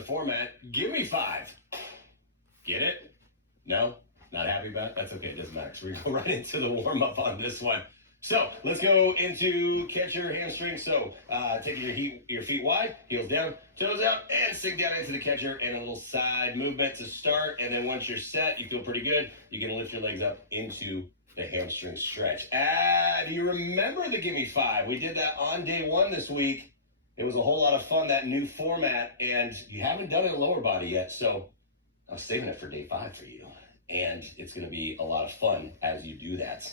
format, give me 5. Get it? No? Not happy about it? That's okay, it doesn't matter. So we go right into the warm-up on this one. So let's go into catcher hamstring. So taking your feet wide, heels down, toes out, and sink down into the catcher, and a little side movement to start. And then once you're set, you feel pretty good, you can lift your legs up into the hamstring stretch. Do you remember the Gimme 5? We did that on day 1 this week. It was a whole lot of fun, that new format, and you haven't done it in lower body yet, so I'm saving it for day 5 for you. And it's going to be a lot of fun as you do that.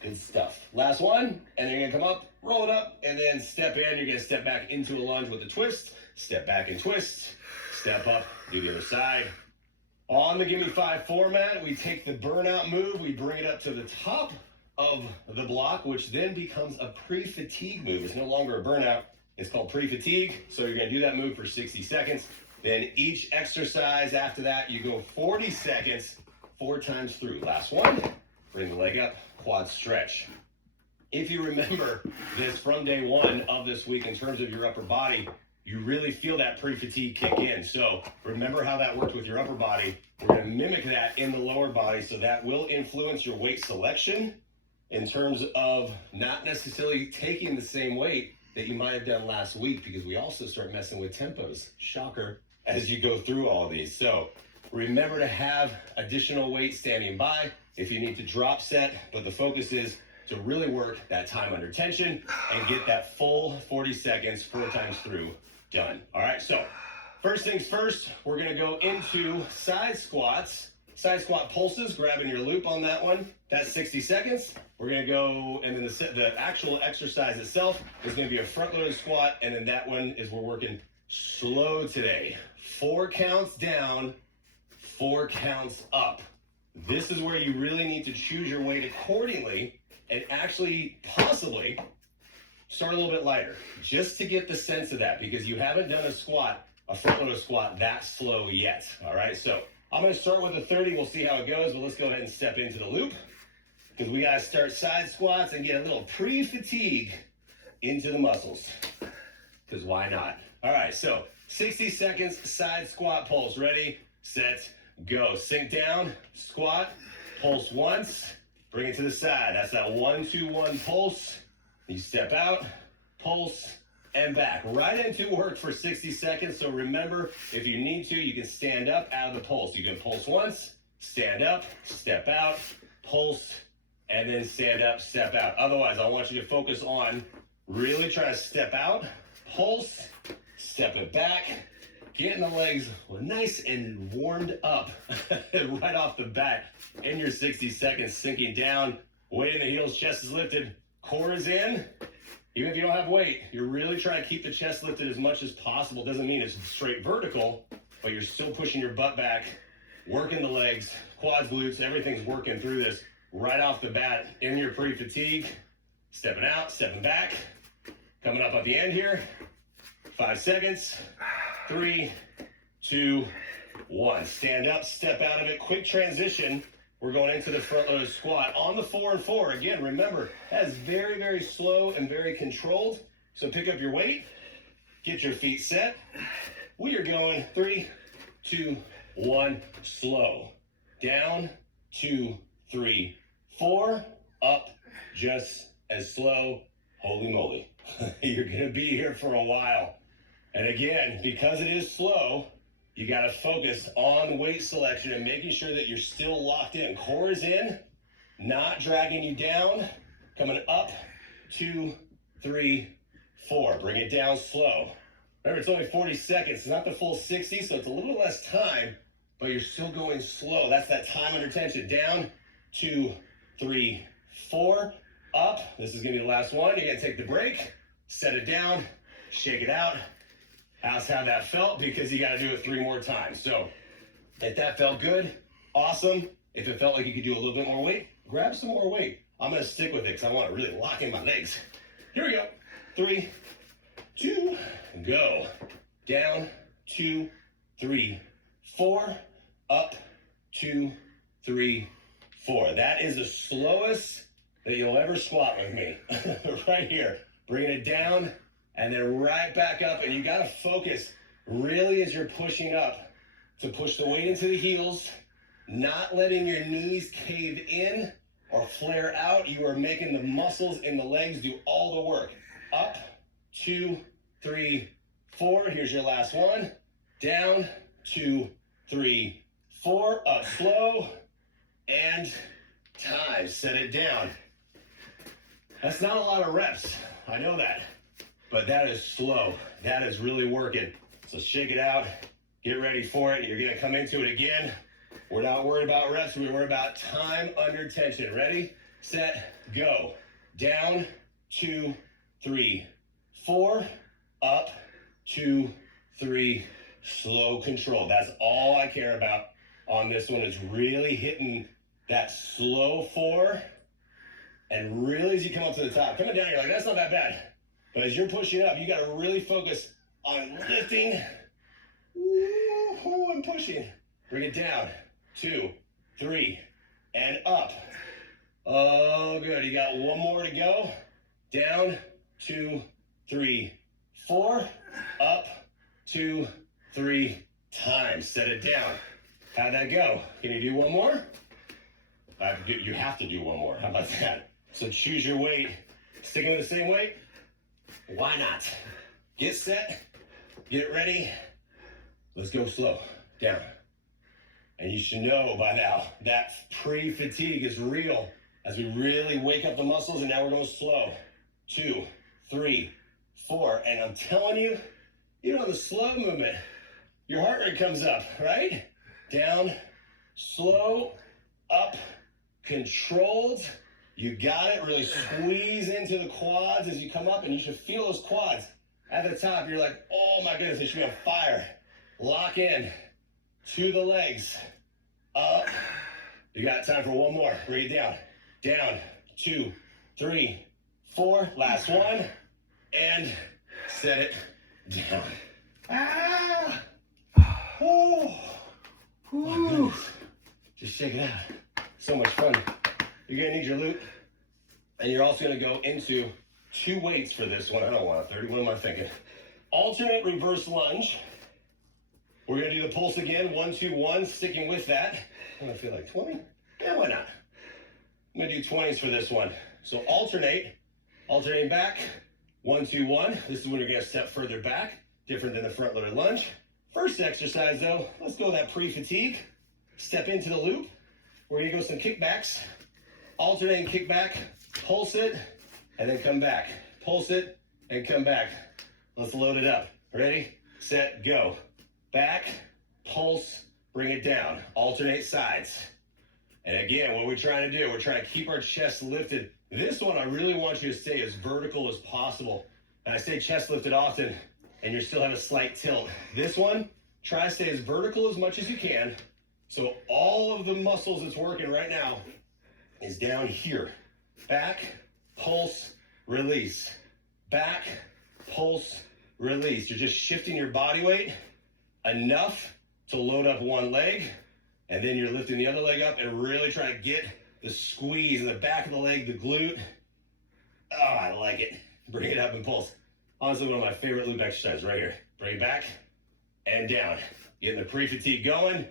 Good stuff. Last one, and then you're going to come up, roll it up, and then step in. You're going to step back into a lunge with a twist, step back and twist, step up, do the other side. On the Gimme 5 format, we take the burnout move, we bring it up to the top of the block, which then becomes a pre-fatigue move. It's no longer a burnout, it's called pre-fatigue. So you're going to do that move for 60 seconds. Then each exercise after that, you go 40 seconds, 4 times through. Last one, bring the leg up, quad stretch. If you remember this from day 1 of this week in terms of your upper body, you really feel that pre-fatigue kick in. So remember how that worked with your upper body. We're going to mimic that in the lower body, so that will influence your weight selection in terms of not necessarily taking the same weight that you might have done last week, because we also start messing with tempos, shocker, as you go through all these. So remember to have additional weight standing by if you need to drop set, but the focus is to really work that time under tension and get that full 40 seconds, 4 times through, done. All right, so first things first, we're gonna go into side squats. Side squat pulses, grabbing your loop on that one. That's 60 seconds. We're gonna go, and then the actual exercise itself is gonna be a front loaded squat, and then that one is we're working slow today. 4 counts down, 4 counts up. This is where you really need to choose your weight accordingly and actually possibly start a little bit lighter, just to get the sense of that, because you haven't done a front loaded squat that slow yet. All right, so I'm gonna start with a 30, we'll see how it goes, but let's go ahead and step into the loop, because we gotta start side squats and get a little pre-fatigue into the muscles, because why not? All right, so 60 seconds, side squat pulse. Ready, set, go. Sink down, squat, pulse once, bring it to the side. That's that 1-2-1 pulse. You step out, pulse, and back. Right into work for 60 seconds. So remember, if you need to, you can stand up out of the pulse. You can pulse once, stand up, step out, pulse, and then stand up, step out. Otherwise, I want you to focus on really trying to step out, pulse, step it back, getting the legs nice and warmed up right off the bat in your 60 seconds, sinking down, weight in the heels, chest is lifted, core is in. Even if you don't have weight, you're really trying to keep the chest lifted as much as possible. Doesn't mean it's straight vertical, but you're still pushing your butt back, working the legs, quads, glutes, everything's working through this right off the bat in your pre-fatigue. Stepping out, stepping back, coming up at the end here. 5 seconds, 3, 2, 1. Stand up, step out of it, quick transition. We're going into the front loaded squat on the 4 and 4. Again, remember, that is very, very slow and very controlled. So pick up your weight, get your feet set. We are going 3, 2, 1, slow. Down, 2, 3, 4, up, just as slow. Holy moly. You're gonna be here for a while. And again, because it is slow, you got to focus on weight selection and making sure that you're still locked in. Core is in, not dragging you down. Coming up, 2, 3, 4. Bring it down slow. Remember, it's only 40 seconds. It's not the full 60, so it's a little less time, but you're still going slow. That's that time under tension. Down, 2, 3, 4. Up. This is going to be the last one. You're going to take the break, set it down, shake it out. Ask how that felt, because you got to do it 3 more times. So if that felt good, awesome. If it felt like you could do a little bit more weight, grab some more weight. I'm going to stick with it because I want to really lock in my legs. Here we go. 3, 2, go. Down, 2, 3, 4. Up, 2, 3, 4. That is the slowest that you'll ever squat with me. Right here. Bringing it down and then right back up. And you got to focus really, as you're pushing up, to push the weight into the heels, not letting your knees cave in or flare out. You are making the muscles in the legs do all the work. Up, 2, 3, 4. Here's your last one. Down, 2, 3, 4. Up slow, and time. Set it down. That's not a lot of reps. I know that. But that is slow. That is really working. So shake it out. Get ready for it. You're going to come into it again. We're not worried about reps. We're worried about time under tension. Ready, set, go. Down, 2, 3, 4. Up, 2, 3. Slow control. That's all I care about on this one, is really hitting that slow 4. And really, as you come up to the top, coming down, you're like, that's not that bad. But as you're pushing up, you got to really focus on lifting. Woo-hoo, and pushing. Bring it down. 2, 3, and up. Oh, good. You got one more to go. Down, 2, 3, 4. Up, 2, 3 times. Set it down. How'd that go? Can you do one more? You have to do one more. How about that? So choose your weight. Sticking with the same weight? Why not? Get set. Get ready. Let's go slow. Down. And you should know by now that pre-fatigue is real as we really wake up the muscles, and now we're going slow. 2, 3, 4. And I'm telling you, even on the slow movement, your heart rate comes up, right? Down, slow, up, controlled. You got it. Really squeeze into the quads as you come up, and you should feel those quads at the top. You're like, oh my goodness, they should be on fire. Lock in to the legs. Up. You got time for one more. Bring it down. Down. 2, 3, 4. Last one. And set it down. Ah! Oh. My goodness. Just shake it out. So much fun. You're going to need your loop. And you're also going to go into 2 weights for this one. I don't want a 30. What am I thinking? Alternate reverse lunge. We're going to do the pulse again. 1, 2, 1. Sticking with that. I'm going to feel like 20. Yeah, why not? I'm going to do 20s for this one. So alternating back. 1, 2, 1. This is when you're going to step further back. Different than the front loaded lunge. First exercise though, let's go with that pre-fatigue. Step into the loop. We're going to go some kickbacks. Alternating kickback, pulse it, and then come back. Pulse it, and come back. Let's load it up. Ready, set, go. Back, pulse, bring it down. Alternate sides. And again, what we're trying to do, we're trying to keep our chest lifted. This one, I really want you to stay as vertical as possible. And I say chest lifted often, and you still have a slight tilt. This one, try to stay as vertical as much as you can. So all of the muscles that's working right now is down here. Back, pulse, release. Back, pulse, release. You're just shifting your body weight enough to load up one leg, and then you're lifting the other leg up and really trying to get the squeeze in the back of the leg, the glute. Oh, I like it. Bring it up and pulse. Honestly, one of my favorite loop exercises right here. Bring it back and down. Getting the pre-fatigue going.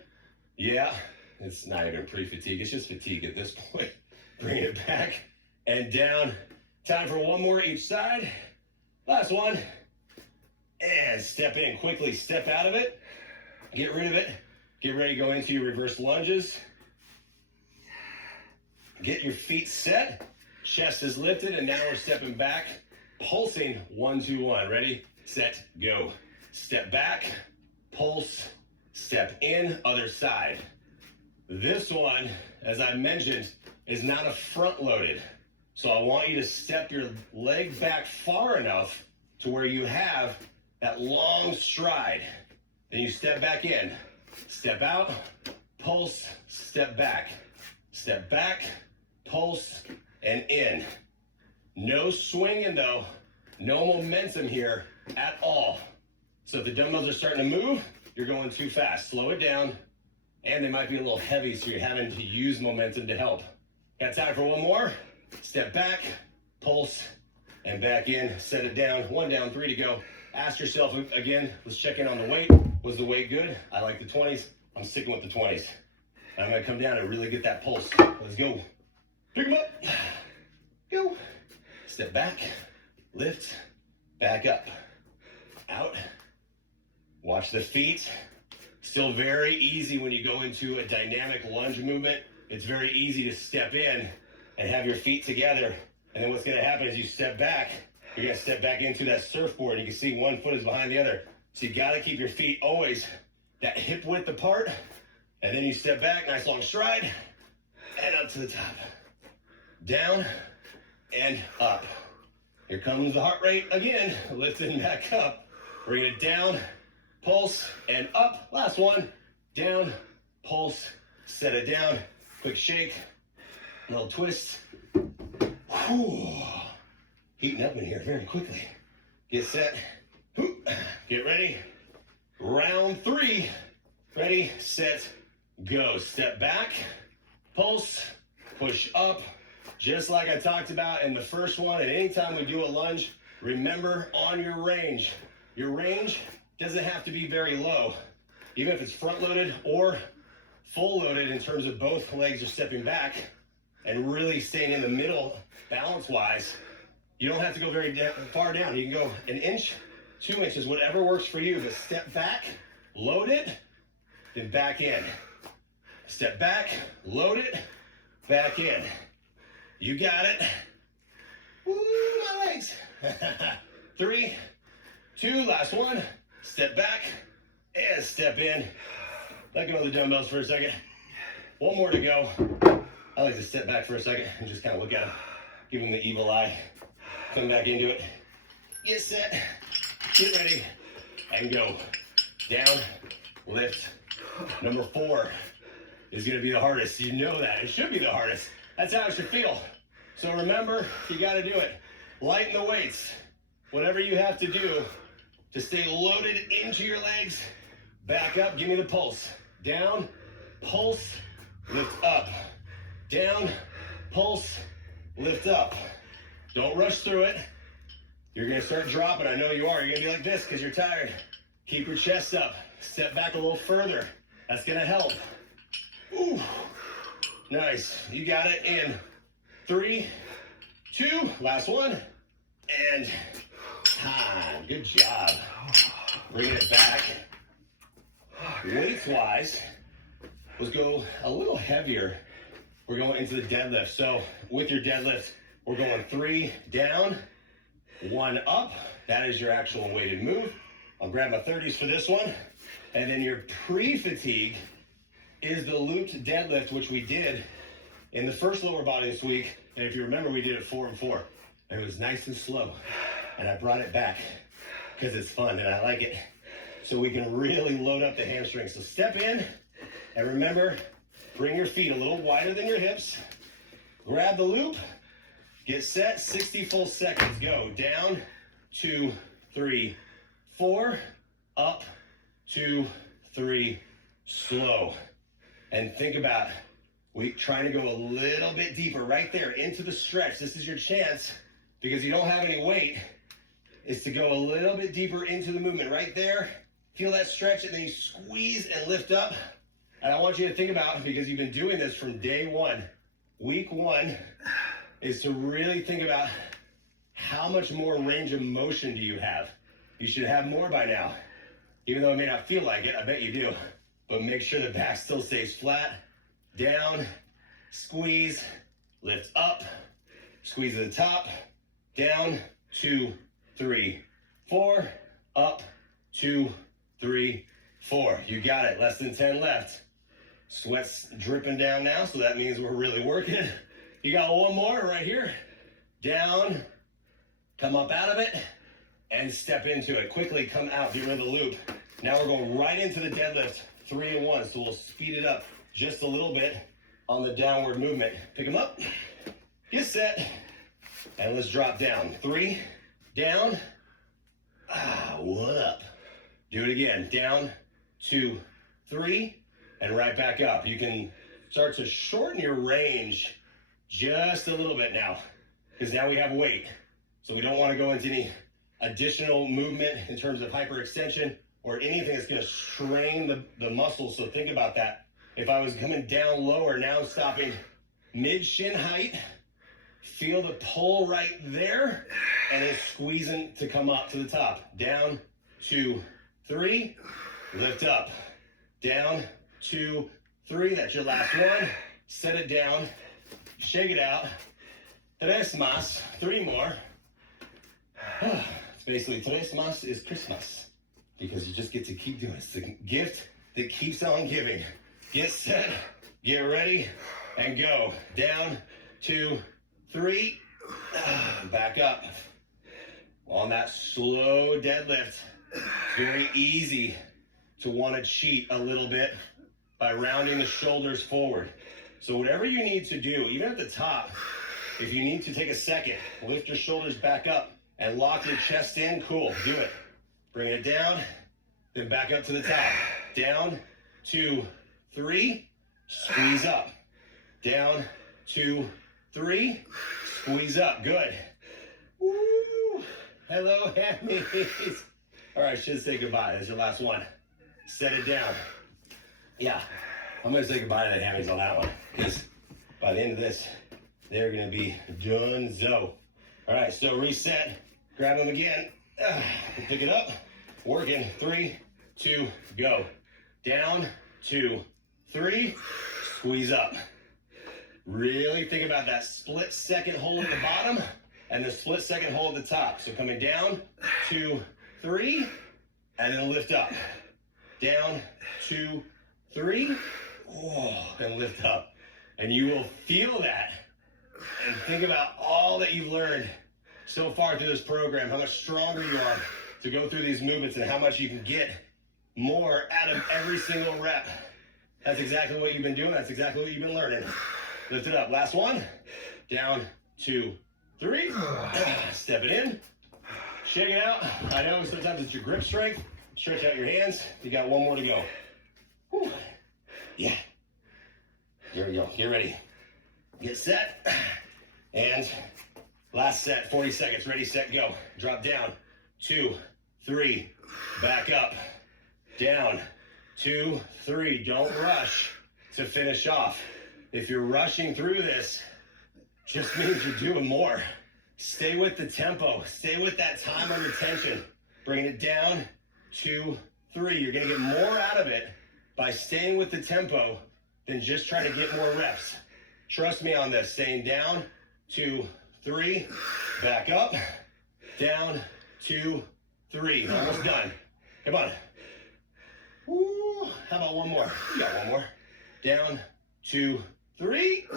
Yeah, it's not even pre-fatigue. It's just fatigue at this point. Bring it back and down. Time for one more each side. Last one. And step in quickly. Step out of it. Get rid of it. Get ready to go into your reverse lunges. Get your feet set. Chest is lifted, and now we're stepping back. Pulsing 1, 2, 1. Ready, set, go. Step back, pulse, step in, other side. This one, as I mentioned, is not a front loaded. So I want you to step your leg back far enough to where you have that long stride. Then you step back in, step out, pulse, step back, pulse, and in. No swinging though, no momentum here at all. So if the dumbbells are starting to move, you're going too fast. Slow it down, and they might be a little heavy, so you're having to use momentum to help. Got time for one more? Step back, pulse, and back in. Set it down. 1 down, 3 to go. ask yourself again, let's check in on the weight. Was the weight good? I like the 20s. I'm sticking with the 20s. I'm gonna come down and really get that pulse. Let's go. Pick them up. Go. Step back, lift, back up, out. Watch the feet. Still very easy when you go into a dynamic lunge movement. It's very easy to step in and have your feet together. And then what's gonna happen is you step back, you're gonna step back into that surfboard. You can see one foot is behind the other. So you gotta keep your feet always that hip width apart. And then you step back, nice long stride, and up to the top. Down and up. Here comes the heart rate again, lifting back up. Bring it down, pulse, and up. Last one, down, pulse, set it down. Quick shake, little twist. Whew. Heating up in here very quickly. Get set, get ready. Round 3, ready, set, go. Step back, pulse, push up. Just like I talked about in the first one, and anytime we do a lunge, remember on your range doesn't have to be very low. Even if it's front loaded or full loaded in terms of both legs are stepping back and really staying in the middle balance wise, you don't have to go very far down. You can go an inch, 2 inches, whatever works for you, but step back, load it, then back in. Step back, load it, back in. You got it. Woo, my legs. 3, 2, last one. Step back and step in. Let go of the dumbbells for a second. One more to go. I like to step back for a second and just kind of look at them. Give them the evil eye. Come back into it. Get set. Get ready. And go. Down. Lift. Number 4 is going to be the hardest. You know that. It should be the hardest. That's how it should feel. So remember, you got to do it. Lighten the weights. Whatever you have to do to stay loaded into your legs. Back up. Give me the pulse. Down. Pulse. Lift up. Down. Pulse. Lift up. Don't rush through it. You're going to start dropping. I know you are. You're going to be like this because you're tired. Keep your chest up. Step back a little further. That's going to help. Ooh. Nice. You got it in 3, 2, last one, and time. Good job. Bringing it back. Weights-wise, let's go a little heavier. We're going into the deadlift. So with your deadlift, we're going 3 down, 1 up. That is your actual weighted move. I'll grab my 30s for this one. And then your pre-fatigue is the looped deadlift, which we did in the first lower body this week. And if you remember, we did it 4 and 4. And it was nice and slow. And I brought it back because it's fun and I like it. So we can really load up the hamstrings. So step in and remember, bring your feet a little wider than your hips. Grab the loop. Get set. 60 full seconds. Go. Down, 2, 3, 4. Up, 2, 3. Slow. And think about trying to go a little bit deeper right there into the stretch. This is your chance, because you don't have any weight, is to go a little bit deeper into the movement right there. Feel that stretch, and then you squeeze and lift up. And I want you to think about, because you've been doing this from day 1, week 1, is to really think about how much more range of motion do you have. You should have more by now. Even though it may not feel like it, I bet you do. But make sure the back still stays flat. Down, squeeze, lift up, squeeze at the top, down, 2, 3, 4, up, 2, 3, 4. You got it. Less than 10 left. Sweat's dripping down now, so that means we're really working. You got one more right here. Down, come up out of it, and step into it. Quickly come out, get rid of the loop. Now we're going right into the deadlift, 3 and 1. So we'll speed it up just a little bit on the downward movement. Pick them up, get set, and let's drop down. 3, down, 1 up. Do it again, down, 2, 3, and right back up. You can start to shorten your range just a little bit now, because now we have weight. So we don't want to go into any additional movement in terms of hyperextension or anything that's going to strain the muscles. So think about that. If I was coming down lower, now I'm stopping mid shin height, feel the pull right there, and then squeezing to come up to the top. Down, 2, 3, lift up. Down, 2, 3, that's your last one. Set it down, shake it out. Tres más, 3 more. It's basically tres más is Christmas, because you just get to keep doing it. It's the gift that keeps on giving. Get set, get ready, and go. Down, 2, 3, back up. On that slow deadlift, it's very easy to want to cheat a little bit by rounding the shoulders forward. So whatever you need to do, even at the top, if you need to take a second, lift your shoulders back up and lock your chest in, cool, do it. Bring it down, then back up to the top. Down, 2, 3, squeeze up. Down, 2, 3, squeeze up, good. Woo! Hello, hammies. All right, should say goodbye. That's your last one. Set it down. Yeah, I'm gonna say goodbye to the hammies on that one, because by the end of this, they're gonna be done-zo. All right, so reset, grab them again, pick it up, working, 3, 2, go. Down, 2, 3, squeeze up. Really think about that split second hold at the bottom and the split second hold at the top. So coming down, 2, 3, and then lift up. Down, 2, 3, and lift up. And you will feel that. And think about all that you've learned so far through this program, how much stronger you are to go through these movements and how much you can get more out of every single rep. That's exactly what you've been doing. That's exactly what you've been learning. Lift it up. Last one. Down, 2, 3. Step it in. Shake it out. I know sometimes it's your grip strength. Stretch out your hands. You got one more to go. Whew. Yeah. Here we go. Get ready. Get set. And last set, 40 seconds. Ready, set, go. Drop down. 2, 3. Back up. Down. 2, 3. Don't rush to finish off. If you're rushing through this, just means you're doing more. Stay with the tempo. Stay with that time under tension. Bring it down. 2, 3. You're going to get more out of it by staying with the tempo than just trying to get more reps. Trust me on this. Staying down. 2, 3. Back up. Down. 2, 3. Almost done. Come on. Woo. How about one more? You got one more. Down. 2, 3.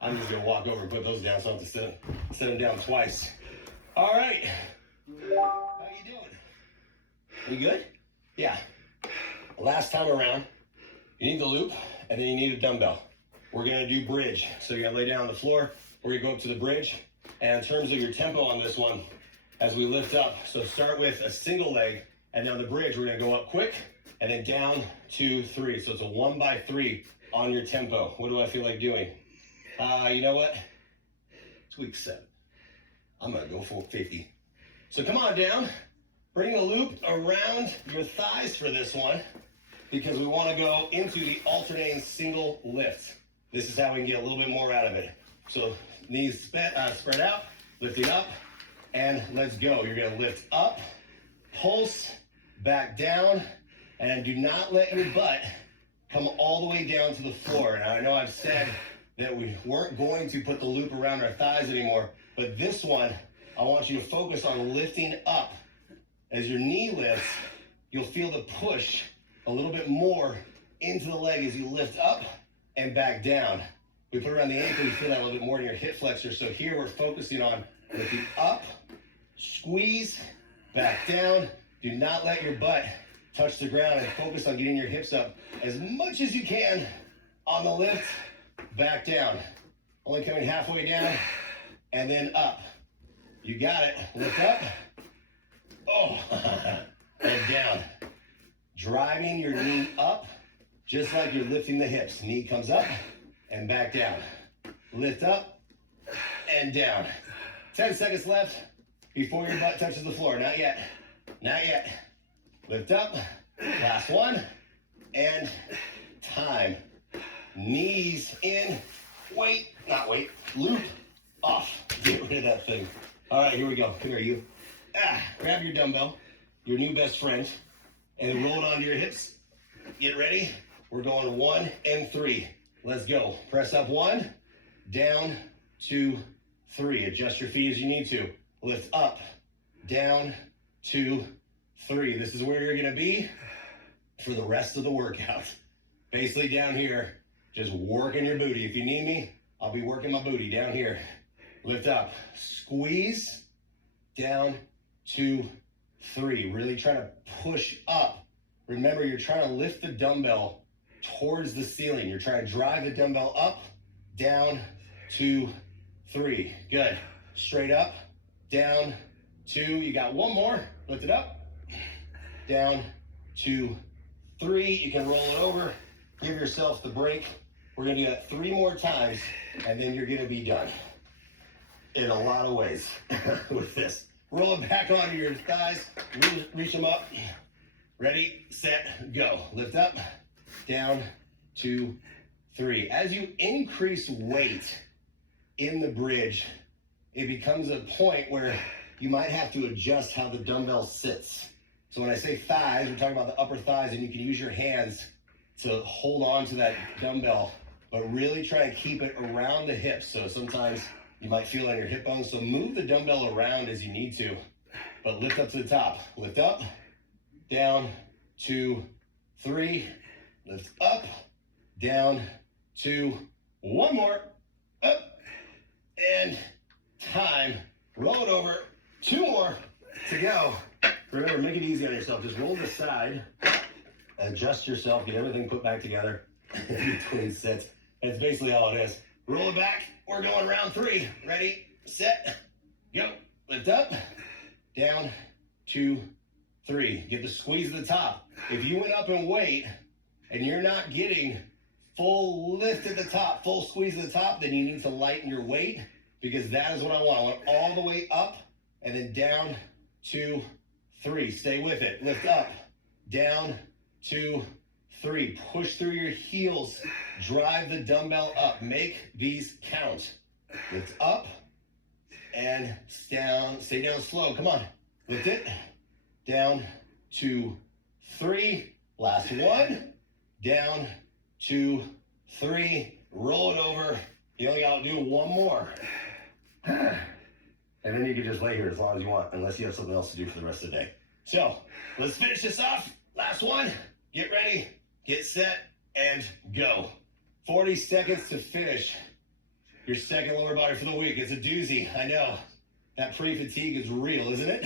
I'm just gonna walk over and put those down so I don't have to set them down twice. All right. How you doing? You good? Yeah. Last time around, you need the loop and then you need a dumbbell. We're gonna do bridge. So you're gonna lay down on the floor. We're gonna go up to the bridge. And in terms of your tempo on this one, as we lift up, so start with a single leg, and now the bridge, we're gonna go up quick and then down, 2, 3. So it's a 1 by 3 on your tempo. What do I feel like doing? You know what? It's week 7. I'm gonna go full 50. So come on down, bring the loop around your thighs for this one, because we wanna go into the alternating single lift. This is how we can get a little bit more out of it. So knees spread out, lifting up, and let's go. You're gonna lift up, pulse, back down, and do not let your butt come all the way down to the floor. Now I know I've said that we weren't going to put the loop around our thighs anymore, but this one, I want you to focus on lifting up. As your knee lifts, you'll feel the push a little bit more into the leg as you lift up and back down. We put it around the ankle, you feel that a little bit more in your hip flexor. So here we're focusing on lifting up, squeeze, back down. Do not let your butt touch the ground, and focus on getting your hips up as much as you can on the lift, back down. Only coming halfway down and then up. You got it. Lift up. Oh, and down. Driving your knee up just like you're lifting the hips. Knee comes up and back down. Lift up and down. 10 seconds left. before your butt touches the floor. Not yet. Not yet. Lift up. Last one. And time. Knees in. Weight. Not weight. Loop. Off. Get rid of that thing. All right, here we go. Come here, you. Grab your dumbbell, your new best friend, and roll it onto your hips. Get ready. We're going 1 and 3. Let's go. Press up 1, down, 2, 3. Adjust your feet as you need to. Lift up, down, 2, 3. This is where you're going to be for the rest of the workout. Basically down here, just working your booty. If you need me, I'll be working my booty down here. Lift up, squeeze, down, 2, 3. Really trying to push up. Remember, you're trying to lift the dumbbell towards the ceiling. You're trying to drive the dumbbell up, down, 2, 3. Good. Straight up, down, 2. You got one more. Lift it up, down, 2, 3. You can roll it over. Give yourself the break. We're going to do that 3 more times, and then you're going to be done. In a lot of ways with this. Roll it back onto your thighs. Reach them up. Ready, set, go. Lift up, down, 2, 3. As you increase weight in the bridge, it becomes a point where you might have to adjust how the dumbbell sits. So when I say thighs, we're talking about the upper thighs, and you can use your hands to hold on to that dumbbell, but really try and keep it around the hips. So sometimes you might feel it on your hip bones. So move the dumbbell around as you need to, but lift up to the top. Lift up, down, 2, 3. Lift up, down, 2. One more. Up, and time. Roll it over. 2 more to go. Remember, make it easy on yourself. Just roll this side. Adjust yourself. Get everything put back together in between sets. That's basically all it is. Roll it back. We're going round 3. Ready, set, go. Lift up, down, 2, 3. Get the squeeze at the top. If you went up in weight and you're not getting full lift at the top, full squeeze at the top, then you need to lighten your weight, because that is what I want. I want all the way up and then down, 2, 3. Stay with it. Lift up, down, 2, 3. Push through your heels. Drive the dumbbell up. Make these count. Lift up and down. Stay down slow. Come on. Lift it. Down, 2, 3. Last one. Down, 2, 3. Roll it over. You only got to do one more. And then you can just lay here as long as you want, unless you have something else to do for the rest of the day. So let's finish this off. Last one. Get ready, get set, and go. 40 seconds to finish your second lower body for the week. It's a doozy, I know. That pre-fatigue is real, isn't it?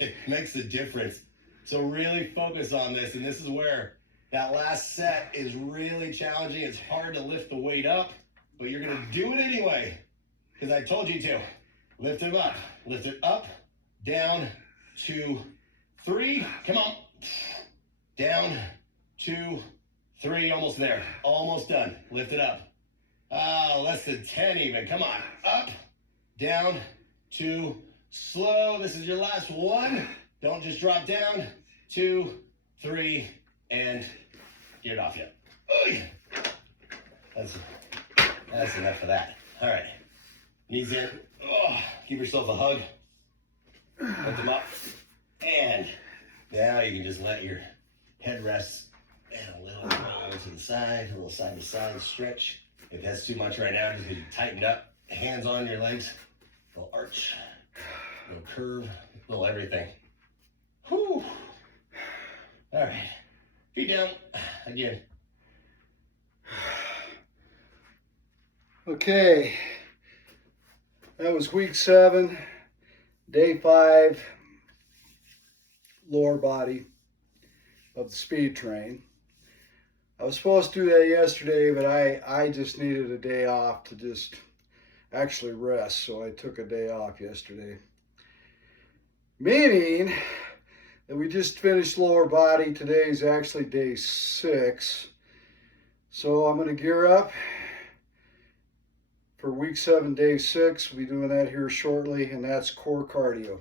It makes a difference. So really focus on this, and this is where that last set is really challenging. It's hard to lift the weight up, but you're gonna do it anyway, because I told you to. Lift it up, down, 2, 3. Come on. Down, 2, 3. Almost there. Almost done. Lift it up. Less than 10 even. Come on. Up, down, 2. Slow. This is your last one. Don't just drop down. 2, 3, and get it off yet. That's enough for that. All right. Knees in. Oh, give yourself a hug. Lift them up. And now you can just let your head rest and a little roll to the side, a little side to side stretch. If that's too much right now, just get tightened up. Hands on your legs. A little arch, a little curve, a little everything. Whew. All right. Feet down again. Okay. That was week 7, day 5, lower body of the speed train. I was supposed to do that yesterday, but I just needed a day off to just actually rest, so I took a day off yesterday. Meaning that we just finished lower body. Today is actually day 6. So I'm going to gear up for week 7, day 6. We'll be doing that here shortly, and that's core cardio.